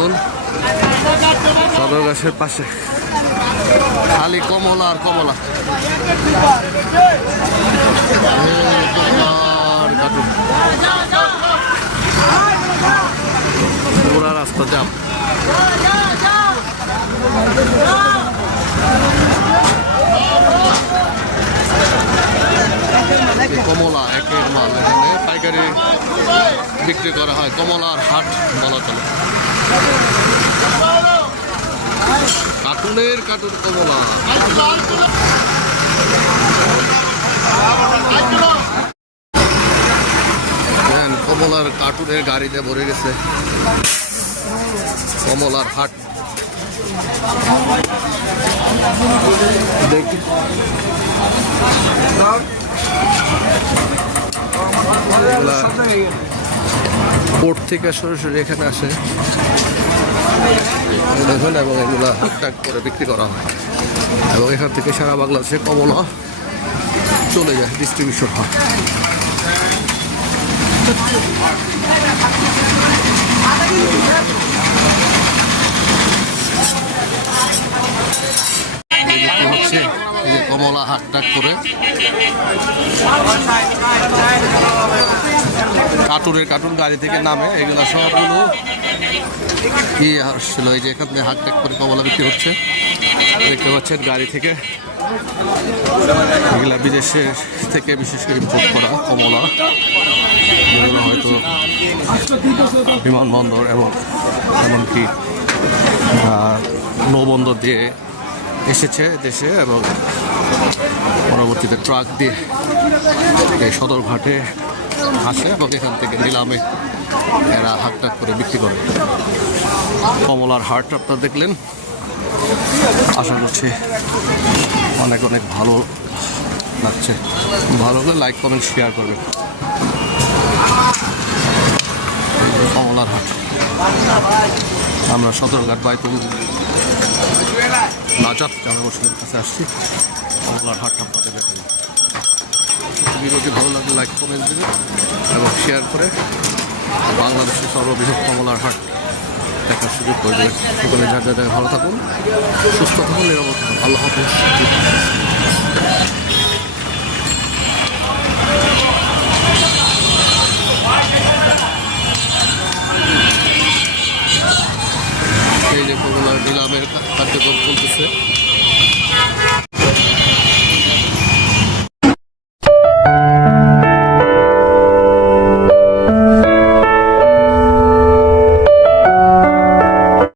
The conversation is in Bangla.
দেখুন সদর গাছের পাশে খালি কমলা আর কমলা। পুরা রাস্তা জাম। কমলা একের মাল, এখানে পাইকারি বিক্রি করা হয়। কমলার হাট বলা চলে। কার্টুনের কার্টুন কমলা। কমলার কার্টুনের গাড়িতে ভরে গেছে। কমলার হাট দেখি পোর্ট থেকে সরাসরি এখানে আসে দেখুন, এবং এগুলা হাট করে বিক্রি করা হয় এবং এখান থেকে সারা বাংলাদেশে কমলা চলে যায়, ডিস্ট্রিবিউশন হয়। হচ্ছে কমলা হাট টাক করে কার্টুন গাড়ি থেকে নামে। এগুলো সবগুলো কি আসছিল, এই যে এখান থেকে হাট টাক করে কমলা বিক্রি হচ্ছে দেখতে পাচ্ছেন গাড়ি থেকে। এগুলা বিদেশের থেকে বিশেষ করে ইম্পোর্ট করা কমলা, যেগুলো হয়তো বিমানবন্দর এবং এমনকি নৌবন্দর দিয়ে এসেছে দেশে এবং পরবর্তীতে ট্রাক দিয়ে এই সদরঘাটে আসে এবং এখান থেকে নিলামে এরা হাট টাক করে বিক্রি করে। কমলার হাট আপনারা দেখলেন, আশা করছি অনেক অনেক ভালো লাগছে। ভালো হলে লাইক কমেন্ট শেয়ার করবেন। কমলার হাট, আমরা সদরঘাট বাইতুল নাজাত জামে মসজিদের কাছে আসছি। কমলার হাট আপনাদের দেখাবো। ভিডিওটি ভালো লাগলে লাইক কমেন্ট দেবেন এবং শেয়ার করে বাংলাদেশের সর্ববৃহৎ কমলার হাট দেখার সুযোগ করে দেবেন। সকলে যার জায়গায় ভালো থাকুন, সুস্থ থাকুন, নিরাপদ থাকুন। আল্লাহ হাফেজ। এই যে কমলার নিলামের কার্যক্রম